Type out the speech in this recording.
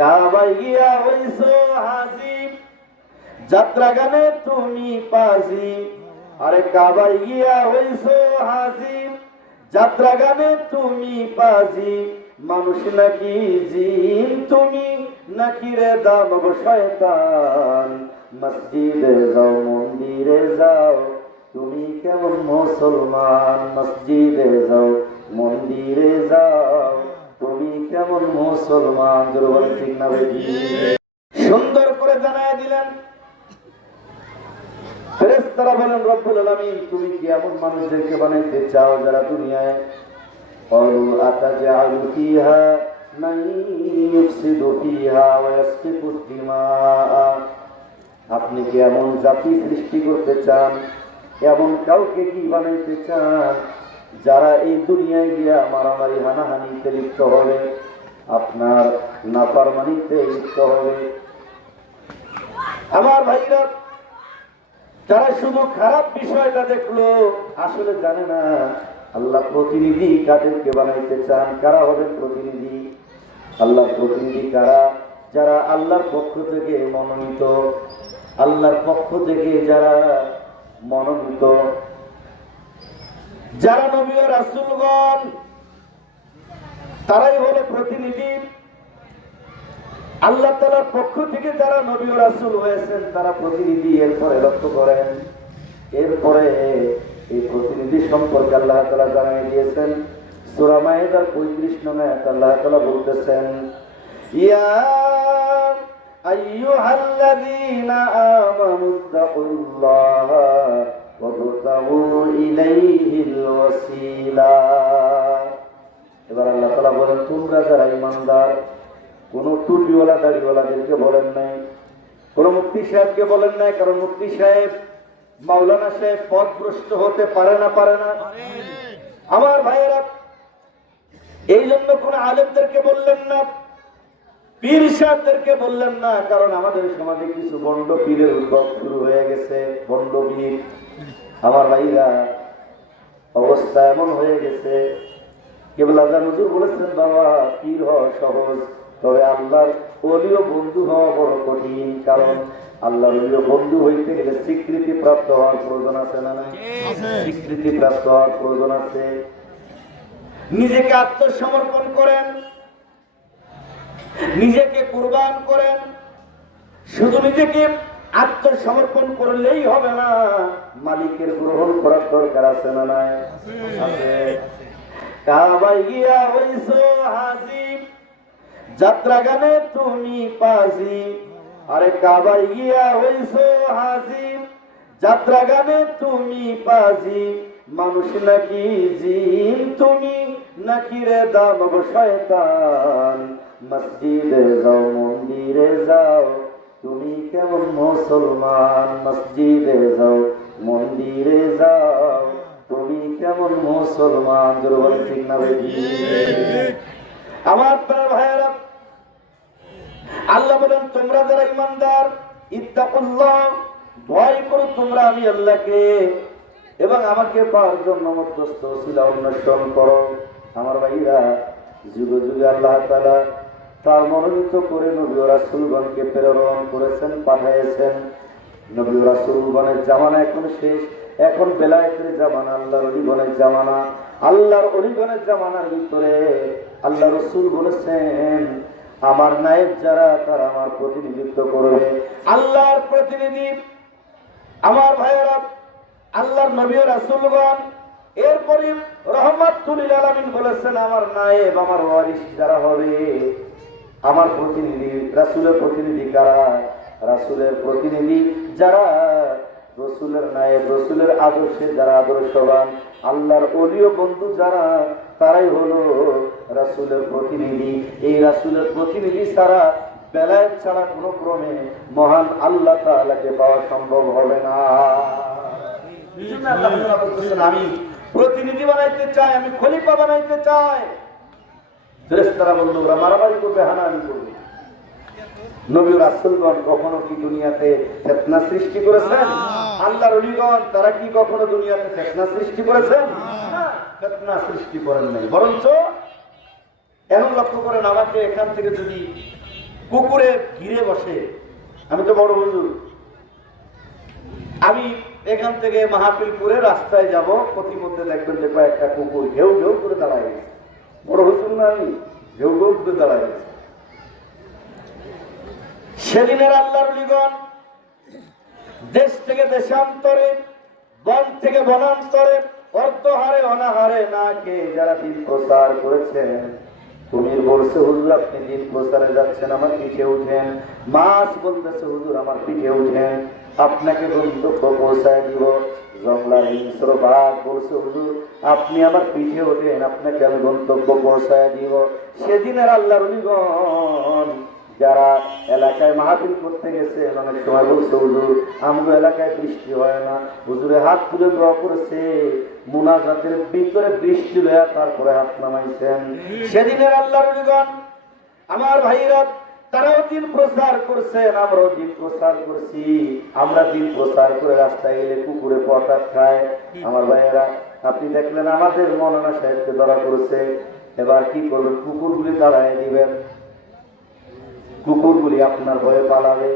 কাবায় গিয়া হইছো হাজি, যাত্রা গানে তুমি পাজি। আরে কাবায় গিয়া হইছো হাজি, যাত্রা গানে তুমি পাজি। মানুষ নাকি জিন তুমি, নাকি রে দানব শয়তান। মসজিদে যাও মন্দিরে যাও, তুমি কেমন মুসলমান। মসজিদে যাও মন্দিরে যাও, তুমি কেমন মুসলমান। ঠিক না বেশি? সুন্দর করে জানায় দিলেন। ফেরেশতারা বলেন, রব্বুল আলামিন তুমি কি এমন মানুষদেরকে বানাইতে চাও যারা দুনিয়ায় ক্বালু আতাজআলু ফীহা মান ইউফসিদু ফীহা ওয়া ইয়াসফিকু দিমা। আপনি কি এমন জাতি সৃষ্টি করতে চান, এমন কাউকে কি বানাইতে চান যারা এই দুনিয়ায় গিয়া মারামারি হানাহানিতে লিপ্ত হবে, আপনার নাফরমানিতে লিপ্ত হবে। আমার ভাইরা, যারা শুধু খারাপ বিষয়টা দেখলো, আসলে জানে না আল্লাহ প্রতিনিধি কাদেরকে বানাইতে চান। কারা হবেন প্রতিনিধি? আল্লাহর প্রতিনিধি কারা? যারা আল্লাহর পক্ষ থেকে মনোনীত, আল্লাহর পক্ষ থেকে যারা মনোনীত, যারা নবী ও রাসূলগণ, তারাই হলো প্রতিনিধি। আল্লাহ তাআলার পক্ষ থেকে যারা নবী ও রাসূল হয়েছেন তারা প্রতিনিধি। এরপরে লক্ষ্য করেন, এরপরে এই প্রতিনিধি সম্পর্কে আল্লাহ তাআলা জানিয়ে দিয়েছেন। সূরা মায়েদার 35 নং আয়াতে আল্লাহ তাআলা বলতেছেন, ইয়া আইয়ুহাল্লাযীনা আমানুত্তাকুল্লাহা ওয়াবতাগু ইলাইহিল ওয়াসিলা। এবার আল্লাহ তাআলা বলেন, তোমরা যারা ঈমানদার, কোন টুপিওয়ালা দাড়িওয়ালাদেরকে বলেন নাই, কোন মুফতি সাহেবকে বলেন নাই, কারণ মুফতি সাহেব মাওলানা সাহেব পথভ্রষ্ট হতে পারে না, পারে না। আমার ভাইয়েরা, এই জন্য কোন আলেমদেরকে বললেন না, পীর সাহেবদেরকে বললেন না, কারণ আমাদের সমাজে কিছু বন্ড পীরের উদ্ভব শুরু হয়ে গেছে, বন্ড পীর। আমার ভাইরা, অবস্থা এমন হয়ে গেছে, কেবল আল্লাহ হুজুর বলেছেন, বাবা পীর হওয়া সহজ, তবে আল্লাহর ওলিও বন্ধু হওয়া বড় কঠিন। কারণ আল্লাহর ওলিও বন্ধু হইতে গেলে স্বীকৃতি প্রাপ্ত হওয়ার প্রয়োজন আছে না নাই? স্বীকৃতি প্রাপ্ত হওয়ার প্রয়োজন আছে। নিজেকে আত্মসমর্পণ করেন, নিজেকে কুরবান করেন। শুধু নিজেকে আত্মসমর্পণ করলেই হবে না, মালিকের গ্রহণ করার দরকার আছে না নাই? আছে। কাবায় গিয়া হইছো হাজি, যাত্রা গানে তুমি পাজি। আরে কাবায় গিয়া হইছো হাজি, যাত্রা গানে তুমি পাজি। মানুষ নাকি জিন তুমি, নাকি রে দানব শয়তান। মসজিদে যাও মন্দিরে যাও, তুমি কেমন মুসলমান। মসজিদে যাও মন্দিরে যাও, তুমি কেমন মুসলমান। ঠিক না বেশি? আমার ভাইয়েরা, আল্লাহ বলেন, তোমরা যারা ঈমানদার, ইত্তাকুল্লাহ, ভয় করো তোমরা আমি আল্লাহকে, এবং আমাকে পাওয়ার জন্য মধ্যস্থ ওসিলা অন্বেষণ করো। আমার ভাইরা, যুগে যুগে আল্লাহ তাআলা তার মনোনীত করে নবী ও রাসূলগণকে প্রেরণ করেছেন, পাঠিয়েছেন। নবী ও রাসূলগণের জামানা এখন শেষ, এখন বেলায়েতের জামানা, আল্লাহর ওলিগণের জামানা। আল্লাহর ওলিগণের জামানার ভিতরে আল্লাহ রাসূল বলেছেন, আমার নায়েব যারা, তারা আমার প্রতিনিধিত্ব করবে। আল্লাহর প্রতিনিধি আমার ভাইয়েরা, আল্লাহর নবী ও রাসূলগণ। এরপরে রহমাতুল লিল আলামিন বলেছেন, আমার নায়েব, আমার ওয়ারিস যারা হবে, আমার প্রতিনিধি। রাসূলের প্রতিনিধি কারা? রাসূলের প্রতিনিধি যারা রাসূলের নায়েব, রাসূলের আদর্শে যারা আদর্শবান, আল্লাহর ওলি ও বন্ধু যারা, তারাই হলো রাসূলের প্রতিনিধি। এই রাসূলের প্রতিনিধি ছাড়া, বেলায়েত ছাড়া কোনো ক্রমে মহান আল্লাহ তাআলাকে পাওয়া সম্ভব হবে না। আল্লাহ বলতেছেন, আমি প্রতিনিধি বানাইতে চাই, আমি খলিফা বানাইতে চাই। ফেরেশতারা বলল, ওরা মারামারি করবে, হানাহানি করবে। নবী রাসূলগণ কখনো কি দুনিয়াতে ফিতনা সৃষ্টি করেছেন? আল্লাহর ওলিগণ তারা কি কখনো দুনিয়াতে ফিতনা সৃষ্টি করেছেন? না, ফিতনা সৃষ্টি করেন নাই। বরঞ্চ এমন লক্ষ্য করেন, আমাকে এখান থেকে যদি কুকুরে ঘিরে বসে। আমি তো বড় হুজুর, আমি এখান থেকে মাহফিলপুরে রাস্তায় যাব, প্রতিমধ্যে দেখবেন যে কয়েকটা কুকুর ঘেউ ঘেউ করে দাঁড়ায় গেছে। বড় হুজুর না আমি, ঘেউ ঘেউ করে দাঁড়ায় গেছে। সেদিনের আল্লাহর ওলিগণ দেশ থেকে দেশান্তরে, বন থেকে বনান্তরে, অর্ধহারে অনাহারে না খেয়ে যারা দিন প্রচার করেছেন, কুমির বলছে হুজুর আপনি দিন প্রচারে যাচ্ছেন, আমার পিঠে উঠেন। মাছ বলতেছে হুজুর আমার পিঠে উঠেন, আপনাকে গন্তব্য পৌঁছায় দিব। জংলার হিংস্র বাঘ বলছে হুজুর আপনি আমার পিঠে ওঠেন, আপনাকে আমি গন্তব্য পৌঁছায় দিব। সেদিনের আল্লাহর ওলিগণ যারা এলাকায় মাহফিল করতে গেছে, অনেক সময় বলছে হুজুর আমগো এলাকায় বৃষ্টি হয় না, হুজুরে হাত তুলে দোয়া করেছে, মুনাজাতের ভিতরে বৃষ্টি লয়া তারপরে হাত নামাইছেন। সেদিনের আল্লাহর ওলিগণ আমার ভাইরা তারাও দিন প্রচার করছেন, আমরাও দিন প্রচার করছি। আমরা দিন প্রচার করে রাস্তায় এলে কুকুরে পটাত খায়। আমার ভাইয়েরা আপনি দেখলেন আমাদের মৌলানা সাহেবকে ধরা করেছে, এবার কি করবেন? কুকুরগুলি তাড়াই দিবেন, কুকুরগুলি আপনার ভয়ে পালাবে।